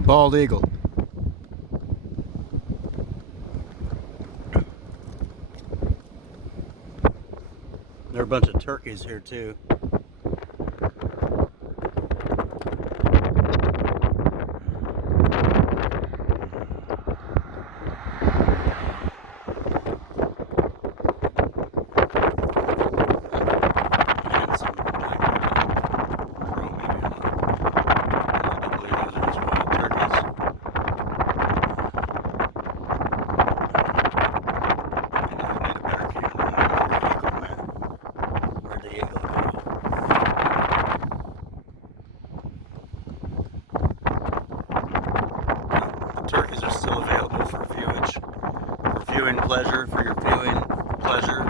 The bald eagle. There are a bunch of turkeys here too. Turkeys are still available for viewage, for viewing pleasure, for your viewing pleasure.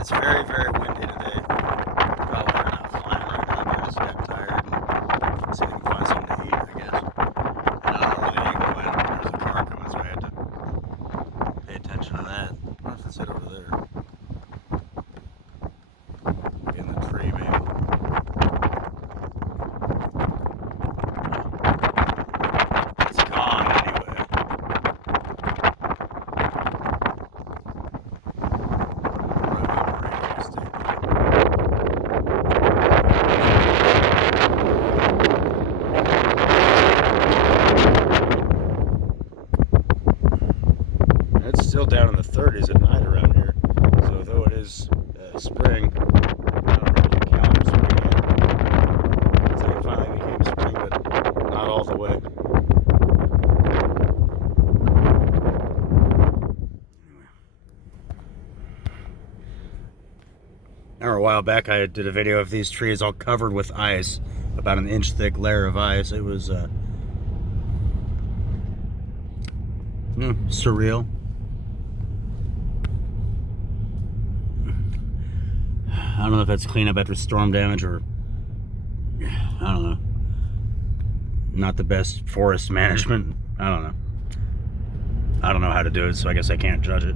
It's very, very windy today. Probably they're not flying right now. They're just getting tired and see if they can find something to eat, I guess. And I don't know where the eagle went. There's a car coming, so I had to pay attention to that. I wonder if it's it over there. In the tree, maybe. It's still down in the 30s at night around here, so though it is spring, I don't know if you count spring yet. It's like it finally became spring, but not all the way. I remember a while back I did a video of these trees all covered with ice, about an inch thick layer of ice. It was surreal. I don't know if that's cleanup after storm damage or, I don't know, not the best forest management. I don't know how to do it, so I guess I can't judge it.